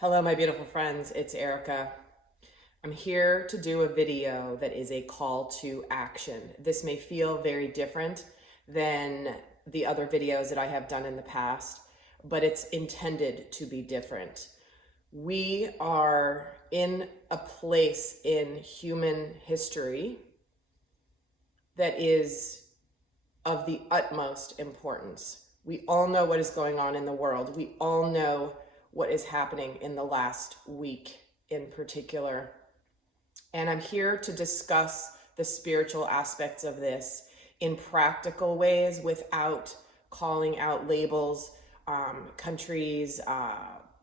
Hello, my beautiful friends. It's Erika. I'm here to do a video that is a call to action. This may feel very different than the other videos that I have done in the past, but it's intended to be different. We are in a place in human history that is of the utmost importance. We all know what is going on in the world. We all know what is happening in the last week in particular. And I'm here to discuss the spiritual aspects of this in practical ways without calling out labels, countries,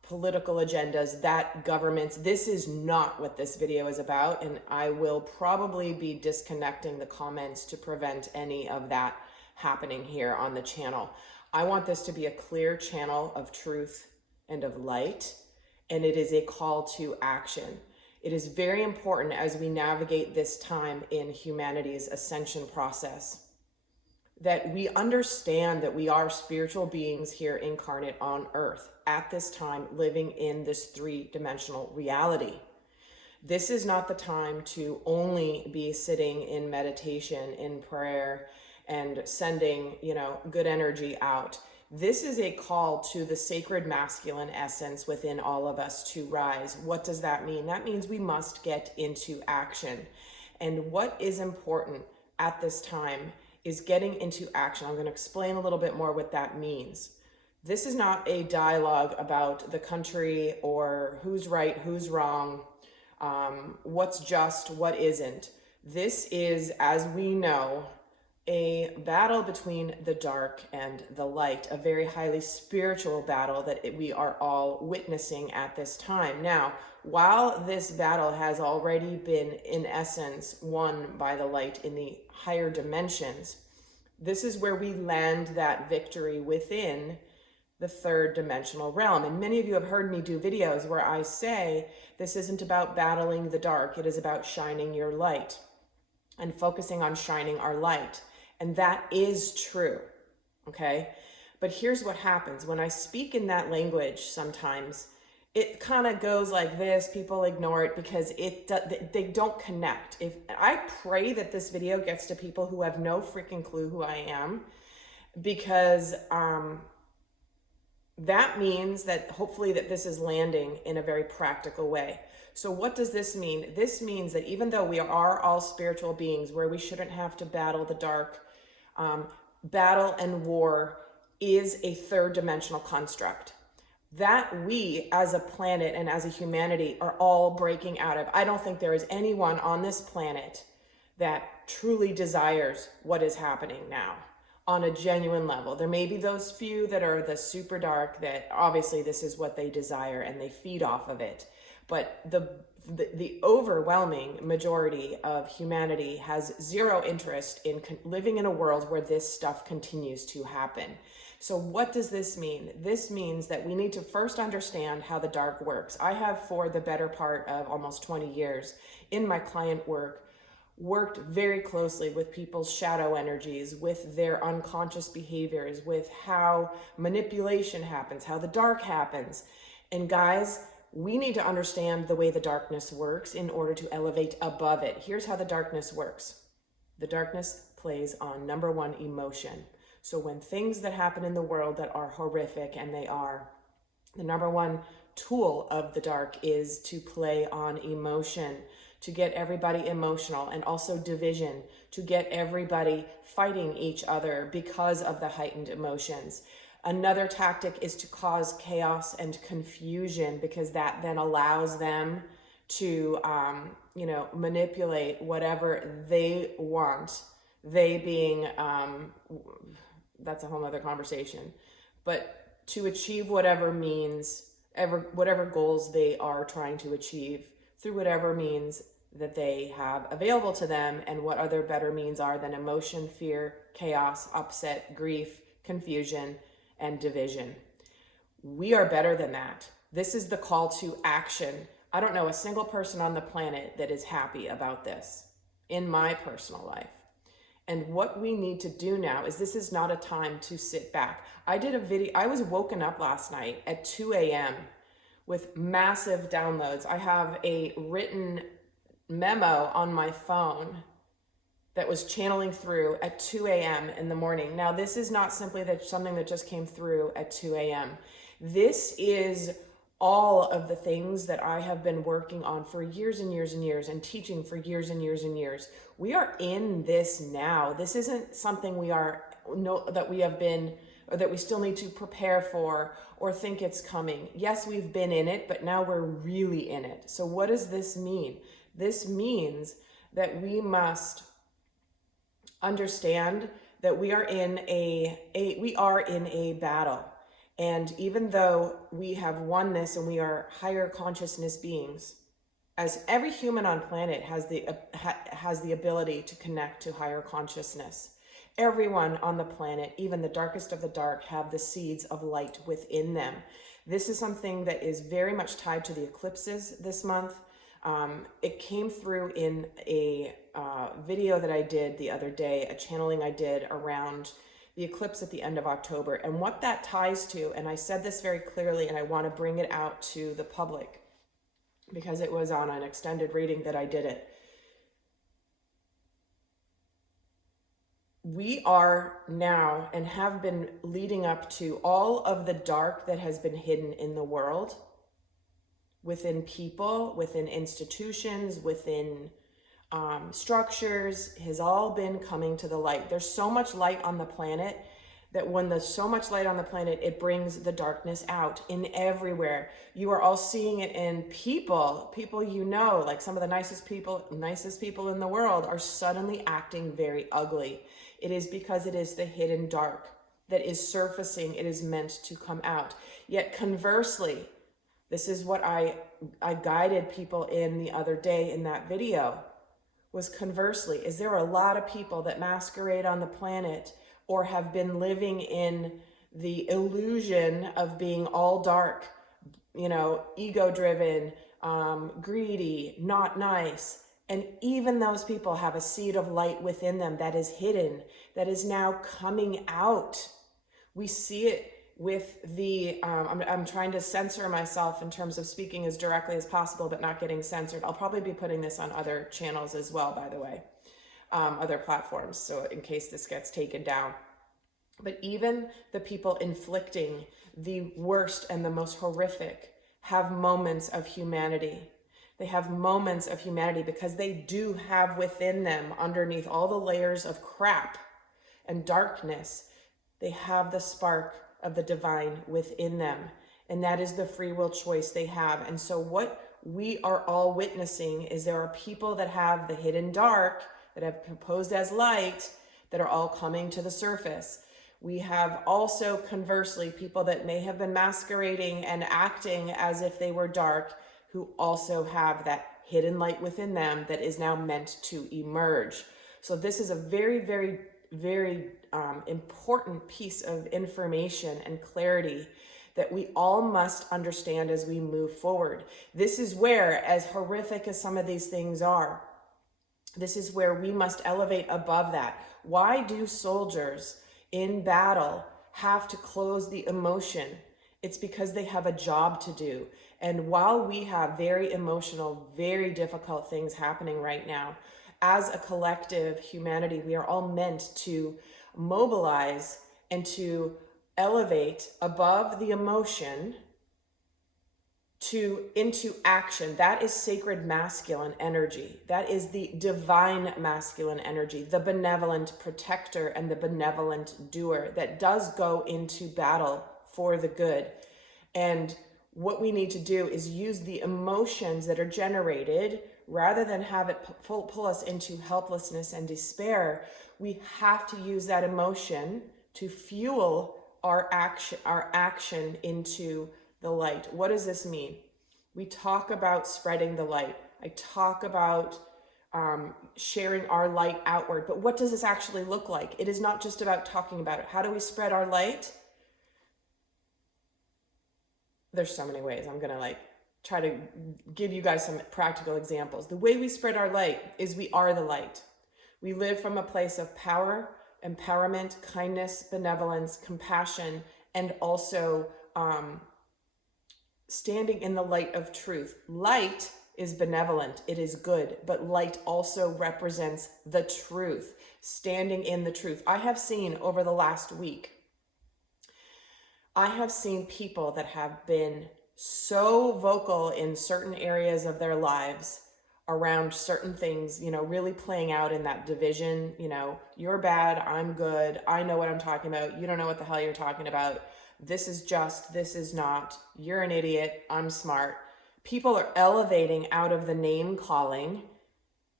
political agendas, that governments. This is not what this video is about, and I will probably be disconnecting the comments to prevent any of that happening here on the channel. I want this to be a clear channel of truth and of light, and it is a call to action. It is very important as we navigate this time in humanity's ascension process that we understand that we are spiritual beings here incarnate on earth at this time, living in this three-dimensional reality. This is not the time to only be sitting in meditation, in prayer, and sending, good energy out. This is a call to the sacred masculine essence within all of us to rise. What does that mean? That means we must get into action. And what is important at this time is getting into action. I'm going to explain a little bit more what that means. This is not a dialogue about the country or who's right, who's wrong, what's just, what isn't. This is, as we know, a battle between the dark and the light, a very highly spiritual battle that we are all witnessing at this time. Now, while this battle has already been, in essence, won by the light in the higher dimensions, this is where we land that victory within the third dimensional realm. And many of you have heard me do videos where I say this isn't about battling the dark, it is about shining your light and focusing on shining our light. And that is true, okay? But here's what happens. When I speak in that language sometimes, it kind of goes like this. People ignore it because they don't connect. If I pray that this video gets to people who have no freaking clue who I am, because that means that hopefully that this is landing in a very practical way. So what does this mean? This means that even though we are all spiritual beings where we shouldn't have to battle the dark, battle and war is a third dimensional construct that we as a planet and as a humanity are all breaking out of. I don't think there is anyone on this planet that truly desires what is happening now on a genuine level. There may be those few that are the super dark that obviously this is what they desire and they feed off of it. But the overwhelming majority of humanity has zero interest in living in a world where this stuff continues to happen. So what does this mean? This means that we need to first understand how the dark works. I have, for the better part of almost 20 years in my client work, worked very closely with people's shadow energies, with their unconscious behaviors, with how manipulation happens, how the dark happens. And guys, we need to understand the way the darkness works in order to elevate above it. Here's how the darkness works. The darkness plays on, number one, emotion. So when things that happen in the world that are horrific, and they are, the number one tool of the dark is to play on emotion, to get everybody emotional, and also division, to get everybody fighting each other because of the heightened emotions. Another tactic is to cause chaos and confusion, because that then allows them to, manipulate whatever they want. They being, that's a whole other conversation. But to achieve whatever means, whatever goals they are trying to achieve through whatever means that they have available to them, and what other better means are than emotion, fear, chaos, upset, grief, confusion, and division. We are better than that. This is the call to action. I don't know a single person on the planet that is happy about this in my personal life. And what we need to do now is, this is not a time to sit back. I did a video, I was woken up last night at 2 a.m. with massive downloads. I have a written memo on my phone that was channeling through at 2 a.m. in the morning. Now, this is not simply something that just came through at 2 a.m. This is all of the things that I have been working on for years and years and years, and teaching for years and years and years. We are in this now. This isn't something that we have been, or that we still need to prepare for or think it's coming. Yes, we've been in it, but now we're really in it. So what does this mean? This means that we must understand that we are in a battle. And even though we have won this and we are higher consciousness beings, as every human on planet has the ability to connect to higher consciousness. Everyone on the planet, even the darkest of the dark, have the seeds of light within them. This is something that is very much tied to the eclipses this month. It came through in a video that I did the other day, a channeling I did around the eclipse at the end of October. And what that ties to, and I said this very clearly, and I want to bring it out to the public because it was on an extended reading that I did it. We are now, and have been leading up to, all of the dark that has been hidden in the world, within people, within institutions, within structures, has all been coming to the light. There's so much light on the planet that when there's so much light on the planet, it brings the darkness out in everywhere. You are all seeing it in people you know, like some of the nicest people in the world are suddenly acting very ugly. It is because it is the hidden dark that is surfacing. It is meant to come out. Yet conversely, this is what I guided people in the other day in that video, was conversely, is there are a lot of people that masquerade on the planet or have been living in the illusion of being all dark, ego-driven, greedy, not nice. And even those people have a seed of light within them that is hidden, that is now coming out. We see it with the, I'm trying to censor myself in terms of speaking as directly as possible, but not getting censored. I'll probably be putting this on other channels as well, by the way, other platforms, so in case this gets taken down. But even the people inflicting the worst and the most horrific have moments of humanity. They have moments of humanity because they do have within them, underneath all the layers of crap and darkness, they have the spark of the divine within them. And that is the free will choice they have. And so what we are all witnessing is there are people that have the hidden dark, that have proposed as light, that are all coming to the surface. We have also, conversely, people that may have been masquerading and acting as if they were dark, who also have that hidden light within them that is now meant to emerge. So this is a very, very, very important piece of information and clarity that we all must understand as we move forward. This is where, as horrific as some of these things are, this is where we must elevate above that. Why do soldiers in battle have to close the emotion? It's because they have a job to do. And while we have very emotional, very difficult things happening right now, as a collective humanity, we are all meant to mobilize and to elevate above the emotion into action. That is sacred masculine energy. That is the divine masculine energy, the benevolent protector and the benevolent doer that does go into battle for the good. And what we need to do is use the emotions that are generated rather than have it pull us into helplessness and despair. We have to use that emotion to fuel our action into the light. What does this mean? We talk about spreading the light. I talk about sharing our light outward. But what does this actually look like? It is not just about talking about it. How do we spread our light? There's so many ways. I'm gonna try to give you guys some practical examples. The way we spread our light is we are the light. We live from a place of power, empowerment, kindness, benevolence, compassion, and also standing in the light of truth. Light is benevolent, it is good, but light also represents the truth, standing in the truth. I have seen over the last week, I have seen people that have been so vocal in certain areas of their lives around certain things, really playing out in that division, you're bad, I'm good, I know what I'm talking about, you don't know what the hell you're talking about, this is just, this is not, you're an idiot, I'm smart. People are elevating out of the name calling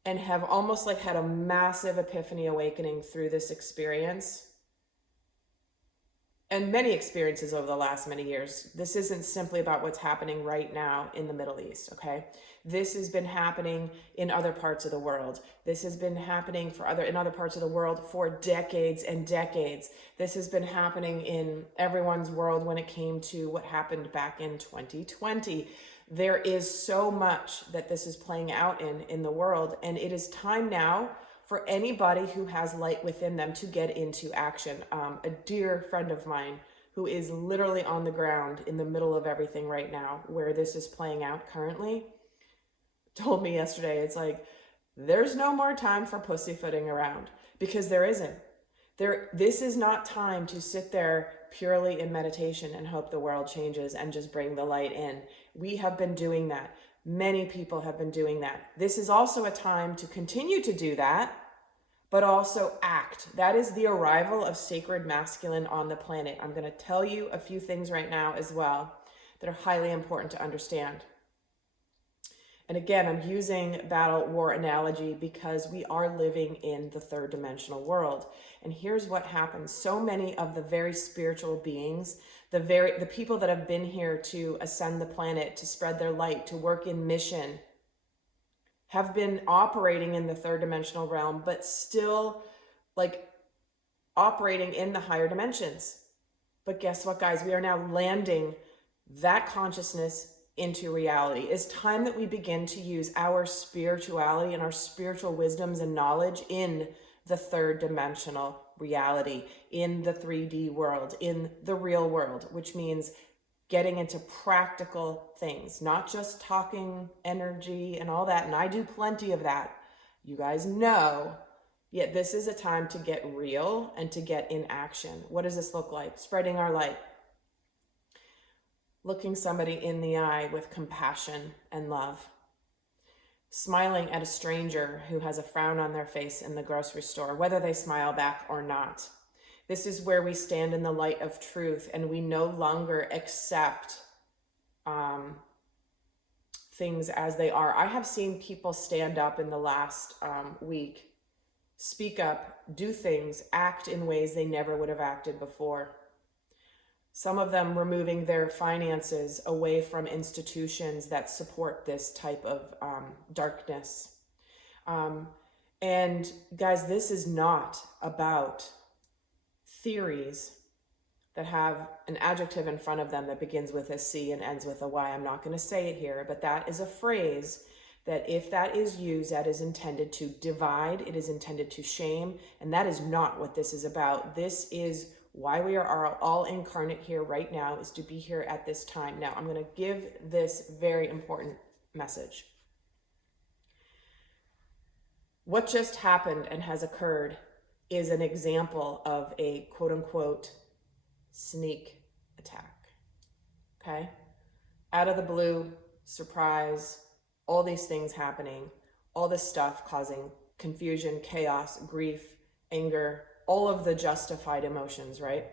and have almost like had a massive epiphany awakening through this experience. And many experiences over the last many years. This isn't simply about what's happening right now in the Middle East, okay? This has been happening in other parts of the world. This has been happening in other parts of the world for decades and decades. This has been happening in everyone's world when it came to what happened back in 2020. There is so much that this is playing out in the world, and it is time now for anybody who has light within them to get into action. A dear friend of mine who is literally on the ground in the middle of everything right now, where this is playing out currently, told me yesterday, it's like, there's no more time for pussyfooting around, because there isn't. This is not time to sit there purely in meditation and hope the world changes and just bring the light in. We have been doing that. Many people have been doing that. This is also a time to continue to do that, but also act. That is the arrival of sacred masculine on the planet. I'm going to tell you a few things right now as well that are highly important to understand. And again, I'm using battle war analogy because we are living in the third dimensional world. And here's what happens. So many of the very spiritual beings, the people that have been here to ascend the planet, to spread their light, to work in mission, have been operating in the third dimensional realm, but still like operating in the higher dimensions. But guess what, guys? We are now landing that consciousness into reality. It's time that we begin to use our spirituality and our spiritual wisdoms and knowledge in the third dimensional reality, in the 3D world, in the real world, which means getting into practical things, not just talking energy and all that. And I do plenty of that, you guys know. Yet this is a time to get real and to get in action. What does this look like? Spreading our light. Looking somebody in the eye with compassion and love. Smiling at a stranger who has a frown on their face in the grocery store, whether they smile back or not. This is where we stand in the light of truth, and we no longer accept things as they are. I have seen people stand up in the last week, speak up, do things, act in ways they never would have acted before. Some of them removing their finances away from institutions that support this type of darkness. And guys, this is not about theories that have an adjective in front of them that begins with a C and ends with a Y. I'm not going to say it here, but that is a phrase that if that is used, that is intended to divide, it is intended to shame, and that is not what this is about. This is why we are all incarnate here right now, is to be here at this time. Now, I'm going to give this very important message. What just happened and has occurred is an example of a quote unquote sneak attack. Okay? Out of the blue, surprise, all these things happening, all this stuff causing confusion, chaos, grief, anger, all of the justified emotions, right?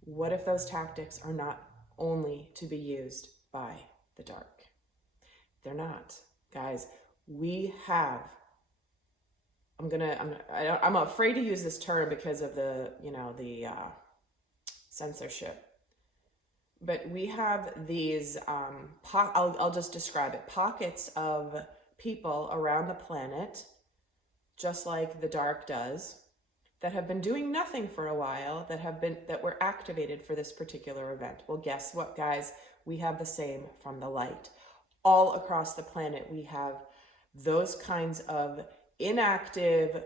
What if those tactics are not only to be used by the dark? They're not, guys. We have, I'm afraid to use this term because of the censorship. But we have these, I'll just describe it, pockets of people around the planet, just like the dark does, that have been doing nothing for a while, that were activated for this particular event. Well, guess what, guys? We have the same from the light. All across the planet, we have those kinds of inactive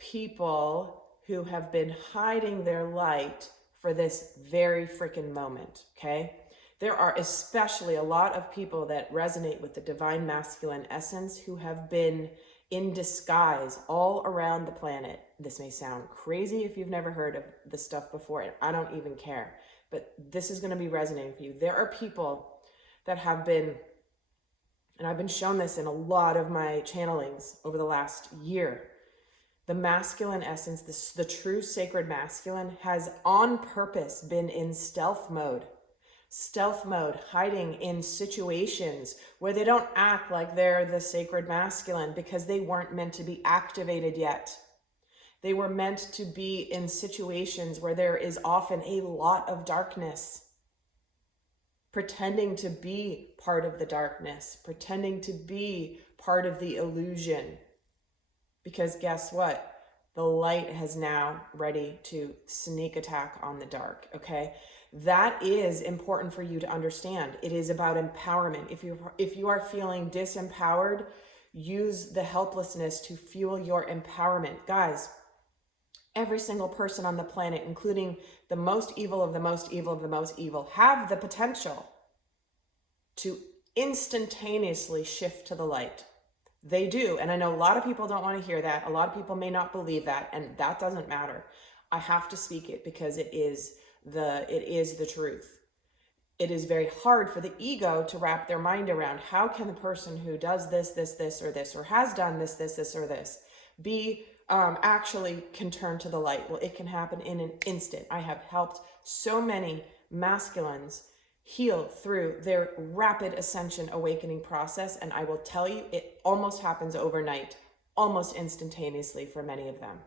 people who have been hiding their light for this very freaking moment, okay? There are especially a lot of people that resonate with the divine masculine essence who have been in disguise all around the planet. This may sound crazy if you've never heard of this stuff before, and I don't even care, but this is going to be resonating for you. There are people that have been, and I've been shown this in a lot of my channelings over the last year, the masculine essence, the true sacred masculine, has on purpose been in stealth mode, hiding in situations where they don't act like they're the sacred masculine because they weren't meant to be activated yet. They were meant to be in situations where there is often a lot of darkness, pretending to be part of the darkness, pretending to be part of the illusion. Because guess what? The light has now ready to sneak attack on the dark, okay? That is important for you to understand. It is about empowerment. If you are feeling disempowered, use the helplessness to fuel your empowerment. Guys, every single person on the planet, including the most evil of the most evil of the most evil, have the potential to instantaneously shift to the light. They do. And I know a lot of people don't want to hear that. A lot of people may not believe that, and that doesn't matter. I have to speak it because it is the truth. It is very hard for the ego to wrap their mind around. How can the person who does this, or has done this, or this, be actually can turn to the light? Well, it can happen in an instant. I have helped so many masculines heal through their rapid ascension awakening process, and I will tell you, it almost happens overnight, almost instantaneously for many of them,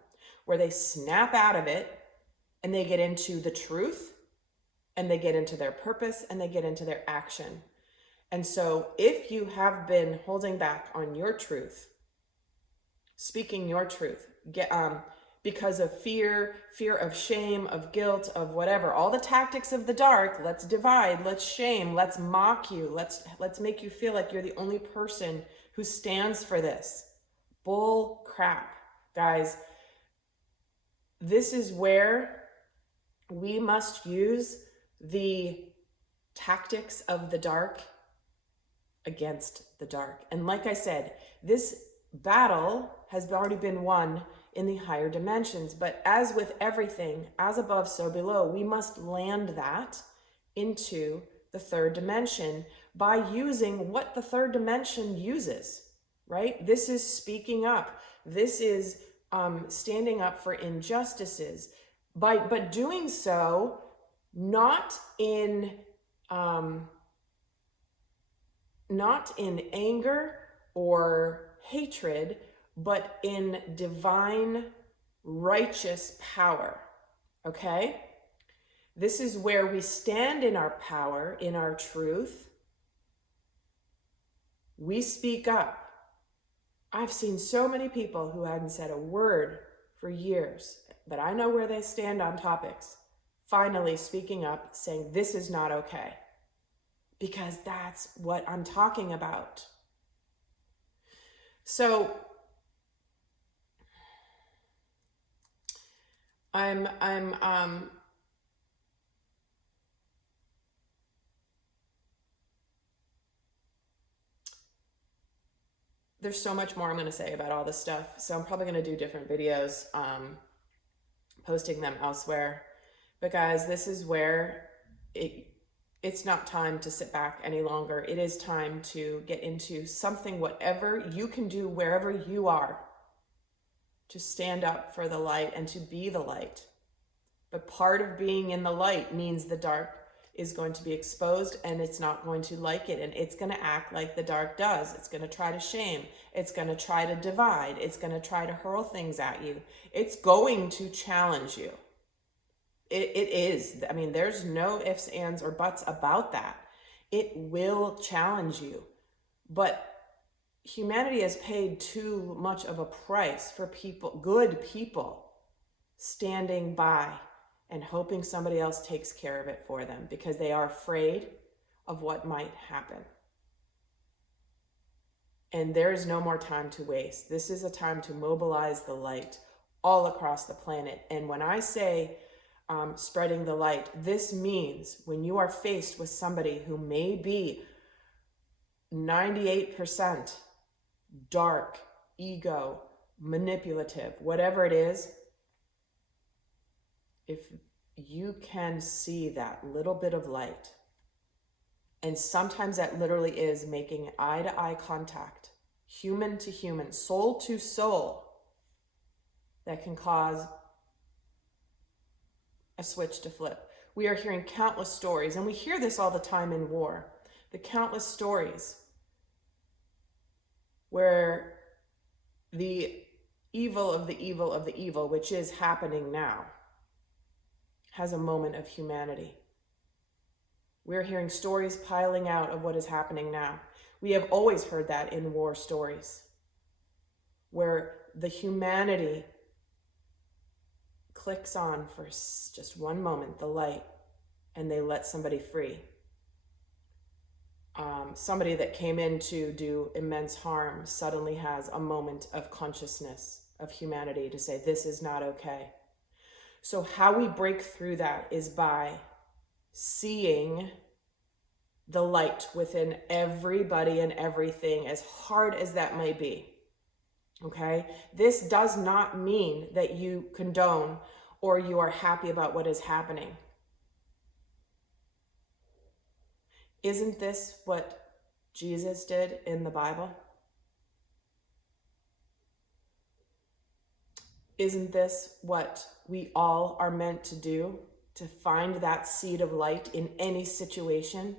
where they snap out of it and they get into the truth, and they get into their purpose, and they get into their action. And so if you have been holding back on your truth, speaking your truth, because of fear of shame, of guilt, of whatever, all the tactics of the dark, let's divide, let's shame, let's mock you, let's make you feel like you're the only person who stands for this. Bull crap, guys. This is where we must use the tactics of the dark against the dark. And like I said, this battle has already been won in the higher dimensions. But as with everything, as above, so below, we must land that into the third dimension by using what the third dimension uses, right? This is speaking up. This is standing up for injustices, but doing so not in anger or hatred, but in divine righteous power. Okay? This is where we stand in our power, in our truth. We speak up. I've seen so many people who hadn't said a word for years, but I know where they stand on topics, finally speaking up, saying this is not okay, because that's what I'm talking about. So there's so much more I'm going to say about all this stuff. So I'm probably going to do different videos, posting them elsewhere. But guys, this is where it's not time to sit back any longer. It is time to get into something, whatever you can do wherever you are, to stand up for the light and to be the light. But part of being in the light means the dark is going to be exposed, and it's not going to like it, and it's going to act like the dark does. It's going to try to shame. It's going to try to divide. It's going to try to hurl things at you. It's going to challenge you. It is. I mean, there's no ifs, ands, or buts about that. It will challenge you. But humanity has paid too much of a price for people, good people, standing by and hoping somebody else takes care of it for them because they are afraid of what might happen. And there is no more time to waste. This is a time to mobilize the light all across the planet. And when I say spreading the light. This means when you are faced with somebody who may be 98% dark, ego, manipulative, whatever it is, if you can see that little bit of light, and sometimes that literally is making eye-to-eye contact, human to human, soul to soul, that can cause a switch to flip. We are hearing countless stories, and we hear this all the time in war, the countless stories where the evil of the evil of the evil, which is happening now, has a moment of humanity. We're hearing stories piling out of what is happening now. We have always heard that in war stories, where the humanity clicks on for just one moment, the light, and they let somebody free. Somebody that came in to do immense harm suddenly has a moment of consciousness, of humanity, to say, this is not okay. So how we break through that is by seeing the light within everybody and everything, as hard as that may be. Okay? This does not mean that you condone or you are happy about what is happening. Isn't this what Jesus did in the Bible? Isn't this what we all are meant to do? To find that seed of light in any situation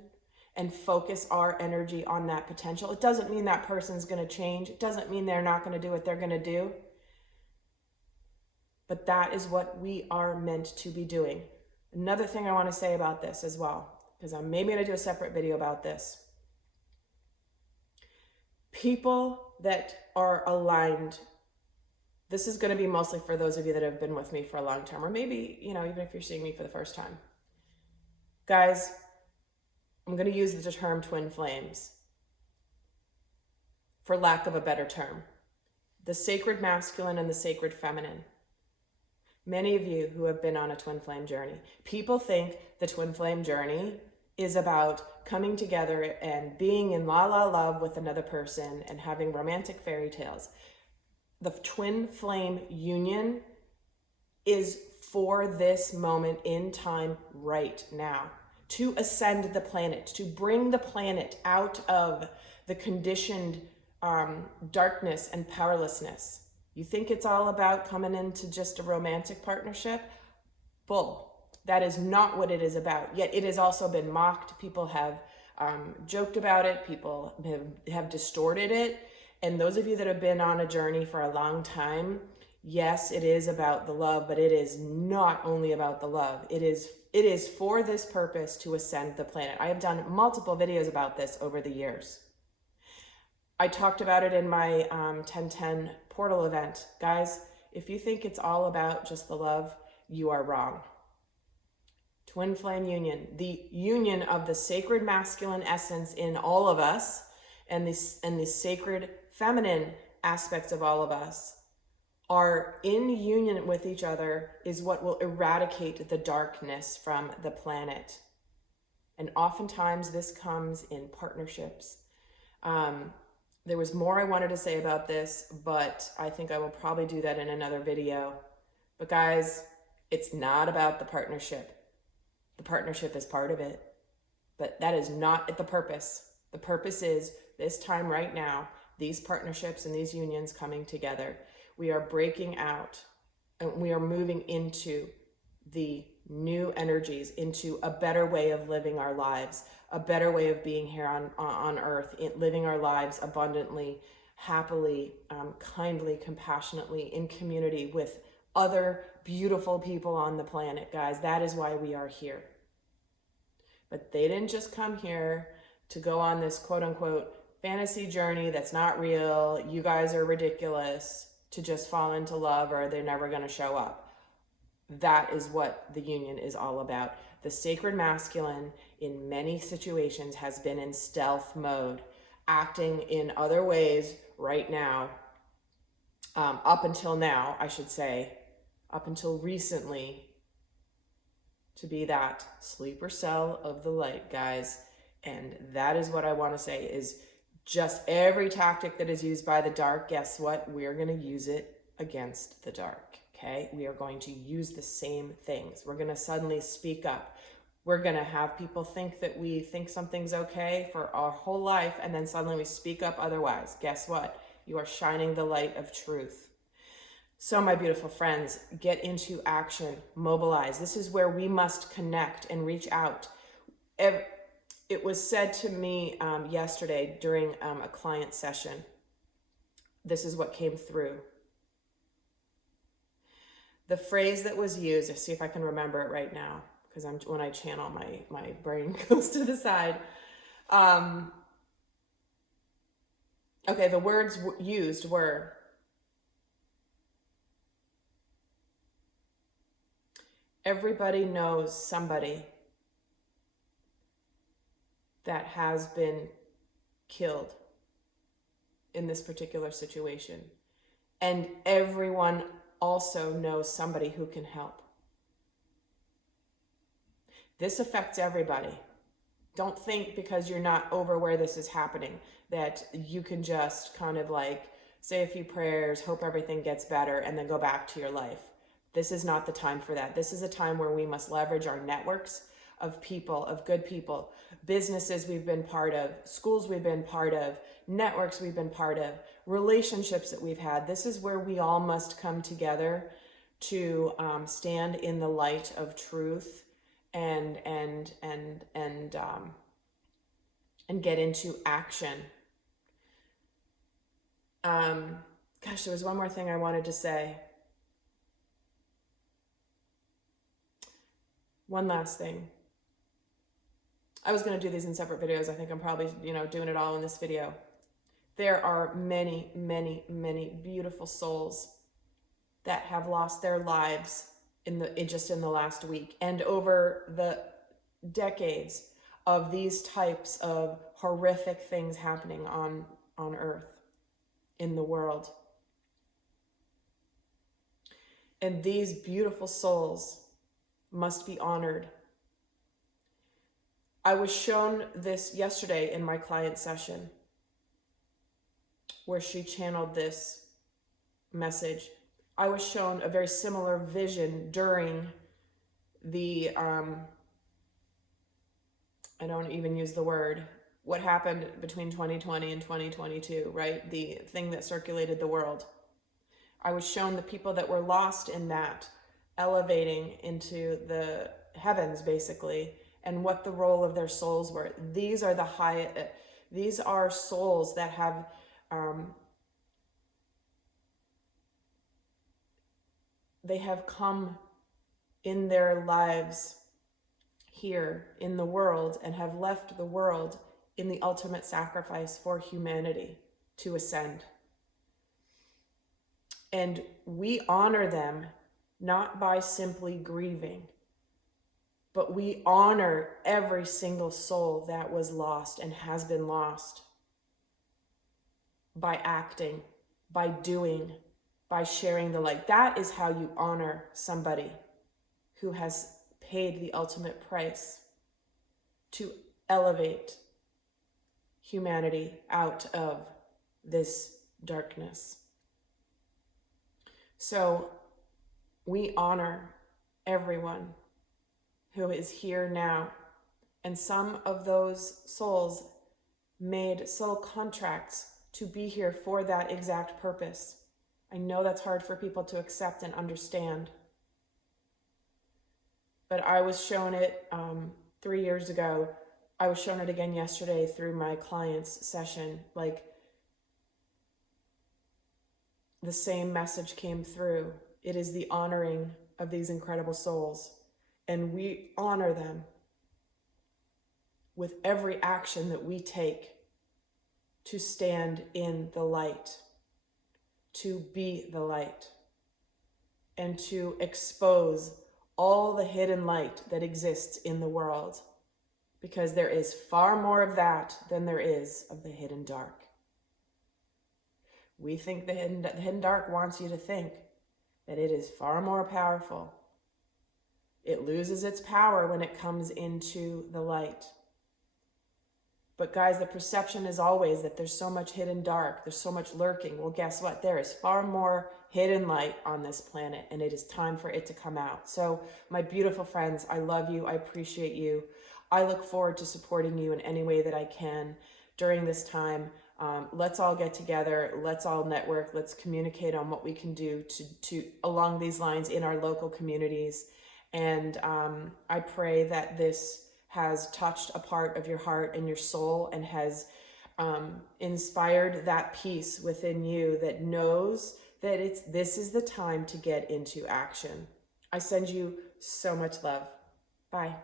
and focus our energy on that potential. It doesn't mean that person's going to change. It doesn't mean they're not going to do what they're going to do. But that is what we are meant to be doing. Another thing I want to say about this as well, because I'm maybe going to do a separate video about this. People that are aligned, this is going to be mostly for those of you that have been with me for a long time, or maybe, even if you're seeing me for the first time. Guys, I'm going to use the term twin flames, for lack of a better term. The sacred masculine and the sacred feminine. Many of you who have been on a twin flame journey, people think the twin flame journey is about coming together and being in la-la love with another person and having romantic fairy tales. The twin flame union is for this moment in time right now, to ascend the planet, to bring the planet out of the conditioned darkness and powerlessness. You think it's all about coming into just a romantic partnership? Bull. That is not what it is about. Yet it has also been mocked. People have joked about it. People have distorted it. And those of you that have been on a journey for a long time, yes, it is about the love, but it is not only about the love. It is for this purpose to ascend the planet. I have done multiple videos about this over the years. I talked about it in my 1010 portal event. Guys, if you think it's all about just the love, you are wrong. Twin flame union, the union of the sacred masculine essence in all of us and the sacred feminine aspects of all of us are in union with each other, is what will eradicate the darkness from the planet. And oftentimes this comes in partnerships. There was more I wanted to say about this, but I think I will probably do that in another video. But guys, it's not about the partnership. The partnership is part of it, but that is not the purpose. The purpose is this time right now, these partnerships and these unions coming together. We are breaking out and we are moving into the new energies, into a better way of living our lives, a better way of being here on earth, living our lives abundantly, happily, kindly, compassionately, in community with other beautiful people on the planet, guys. That is why we are here. But they didn't just come here to go on this quote unquote fantasy journey that's not real. You guys are ridiculous, to just fall into love, or they're never going to show up. That is what the union is all about. The sacred masculine in many situations has been in stealth mode, acting in other ways right now, up until now, I should say, up until recently, to be that sleeper cell of the light, guys. And that is what I want to say is just every tactic that is used by the dark, guess what? We're going to use it against the dark, okay? We are going to use the same things. We're going to suddenly speak up. We're going to have people think that we think something's okay for our whole life, and then suddenly we speak up otherwise. Guess what? You are shining the light of truth. So my beautiful friends, get into action, mobilize. This is where we must connect and reach out. It was said to me yesterday during a client session, this is what came through. The phrase that was used, let's see if I can remember it right now, because when I channel, my brain goes to the side. Okay, the words used were, everybody knows somebody that has been killed in this particular situation. And everyone also knows somebody who can help. This affects everybody. Don't think because you're not over where this is happening that you can just kind of like say a few prayers, hope everything gets better, and then go back to your life. This is not the time for that. This is a time where we must leverage our networks of people, of good people, businesses we've been part of, schools we've been part of, networks we've been part of, relationships that we've had. This is where we all must come together to stand in the light of truth and get into action. Gosh, there was one more thing I wanted to say. One last thing. I was going to do these in separate videos. I think I'm probably, doing it all in this video. There are many, many, many beautiful souls that have lost their lives just in the last week and over the decades of these types of horrific things happening on Earth, in the world. And these beautiful souls must be honored. I was shown this yesterday in my client session where she channeled this message. I was shown a very similar vision during the, I don't even use the word, what happened between 2020 and 2022, right? The thing that circulated the world. I was shown the people that were lost in that, elevating into the heavens, basically, and what the role of their souls were. These are souls that have they have come in their lives here in the world and have left the world in the ultimate sacrifice for humanity to ascend. And we honor them not by simply grieving, but we honor every single soul that was lost and has been lost by acting, by doing, by sharing the light. That is how you honor somebody who has paid the ultimate price to elevate humanity out of this darkness. So we honor everyone who is here now. And some of those souls made soul contracts to be here for that exact purpose. I know that's hard for people to accept and understand. But I was shown it 3 years ago. I was shown it again yesterday through my client's session. Like, the same message came through. It is the honoring of these incredible souls. And we honor them with every action that we take to stand in the light, to be the light, and to expose all the hidden light that exists in the world. Because there is far more of that than there is of the hidden dark. We think the hidden dark wants you to think that it is far more powerful. It loses its power when it comes into the light. But guys, the perception is always that there's so much hidden dark, there's so much lurking. Well, guess what? There is far more hidden light on this planet, and it is time for it to come out. So my beautiful friends, I love you. I appreciate you. I look forward to supporting you in any way that I can during this time. Let's all get together. Let's all network. Let's communicate on what we can do to along these lines in our local communities. And I pray that this has touched a part of your heart and your soul and has inspired that peace within you that knows that this is the time to get into action. I send you so much love. Bye.